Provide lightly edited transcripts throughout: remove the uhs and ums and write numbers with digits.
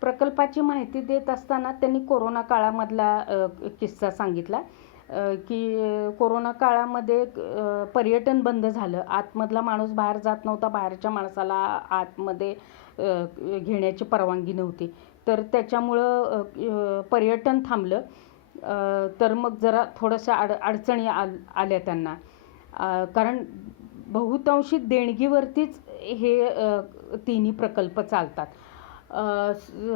प्रकल्पाची माहिती देत असताना त्यांनी कोरोना काळामधला किस्सा सांगितला की कोरोना काळामध्ये पर्यटन बंद झालं. आतमधला माणूस बाहेर जात नव्हता, बाहेरच्या माणसाला आतमध्ये घेण्याची परवानगी नव्हती. तर त्याच्यामुळं पर्यटन थांबलं. तर मग जरा थोड्याशा अडचणी आल्या त्यांना, कारण बहुतांशी देणगीवरतीच हे तिन्ही प्रकल्प चालतात.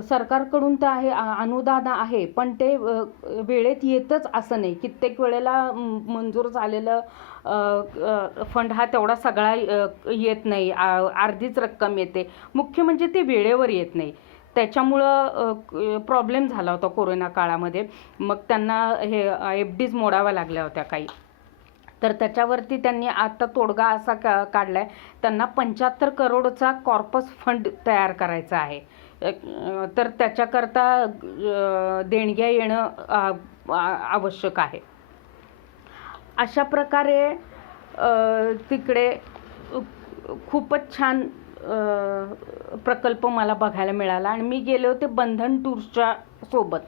सरकारकडून तर आहे, अनुदान आहे, पण ते वेळेत येतच असं नाही. कित्येक वेळेला मंजूर झालेलं फंड हा तेवढा सगळा येत नाही, अर्धीच रक्कम येते. मुख्य म्हणजे ते वेळेवर येत नाही. त्याच्यामुळं प्रॉब्लेम झाला होता कोरोना काळामध्ये. मग त्यांना हे FDs मोडाव्या लागल्या होत्या काही. तर त्याच्यावरती त्यांनी आता तोडगा असा काढला आहे, त्यांना 75 करोडचा कॉर्पस फंड तयार करायचा आहे. तर त्याच्याकरता देणग्या येणं आवश्यक आहे. अशा प्रकारे तिकडे खूपच छान प्रकल्प मला बघायला मिळाला. आणि मी गेले होते बंधन टूर्सच्या सोबत.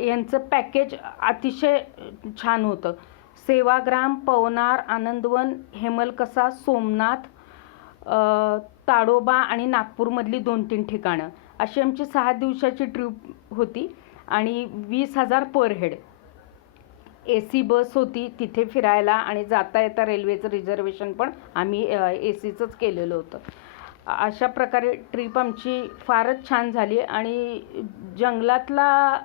यांचं पॅकेज अतिशय छान होतं. सेवाग्राम, पवनार, आनंदवन, हेमलकसा, सोमनाथ, ताडोबा आणि नागपूरमधली 2-3 ठिकाणं अशी आमची 6 दिवसाची ट्रिप होती. आणि 20,000 पर हेड. AC बस होती तिथे फिरायला, आणि जाता येता रेल्वेचं रिझर्वेशन पण आम्ही ACचंच केलेलं होतं. अशा प्रकारे ट्रिप आमची फारच छान झाली. आणि जंगलातला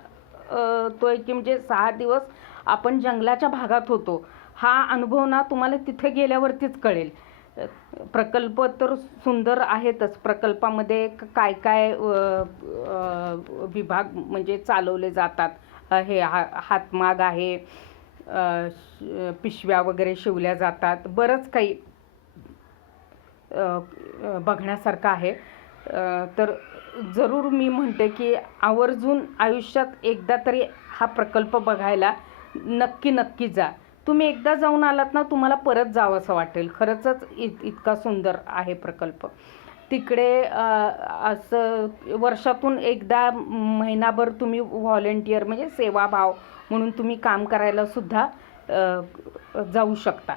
तो एक म्हणजे 6 दिवस आपण जंगलाच्या भागात होतो, हा अनुभव ना तुम्हाला तिथे गेल्यावरतीच कळेल. प्रकल्प तर सुंदर आहेतच. प्रकल्पामध्ये काय काय विभाग म्हणजे चालवले जातात, हे हातमाग आहे, पिशव्या वगैरे शिवल्या जातात, बरंच काही बघण्यासारखं आहे. तर जरूर मी म्हणते की आवर्जून आयुष्यात एकदा तरी हा प्रकल्प बघायला नक्की जा. तुम्ही एकदा जाऊन आलात ना, तुम्हाला परत जावंसं वाटेल. खरंच इतका सुंदर आहे प्रकल्प. तिकडे असं वर्षातून एकदा महिनाभर तुम्ही व्हॉलेंटियर म्हणजे सेवाभाव म्हणून तुम्ही काम करायला सुद्धा जाऊ शकता.